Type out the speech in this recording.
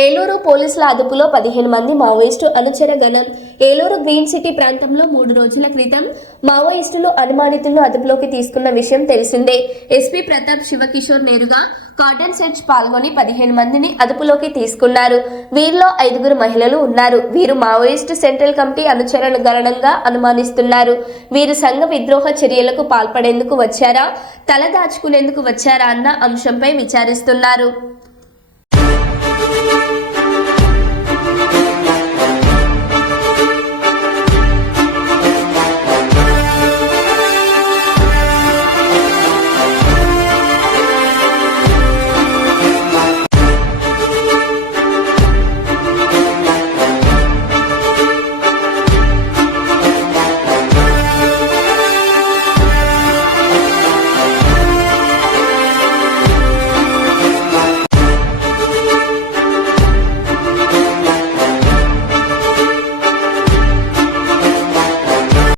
ఏలూరు పోలీసుల అదుపులో 15 మంది మావోయిస్టు అనుచర గణం. ఏలూరు గ్రీన్ సిటీ ప్రాంతంలో 3 రోజుల క్రితం మావోయిస్టులు అనుమానితులను అదుపులోకి తీసుకున్న విషయం తెలిసిందే. ఎస్పీ ప్రతాప్ శివకిషోర్ నేరుగా కార్డన్ సెర్చ్ పాల్గొని 15 మందిని అదుపులోకి తీసుకున్నారు. వీరిలో 5 మహిళలు ఉన్నారు. వీరు మావోయిస్టు సెంట్రల్ కమిటీ అనుచరుల గణంగా అనుమానిస్తున్నారు. వీరు సంఘ విద్రోహ చర్యలకు పాల్పడేందుకు వచ్చారా, తల దాచుకునేందుకు వచ్చారా అన్న అంశంపై విచారిస్తున్నారు.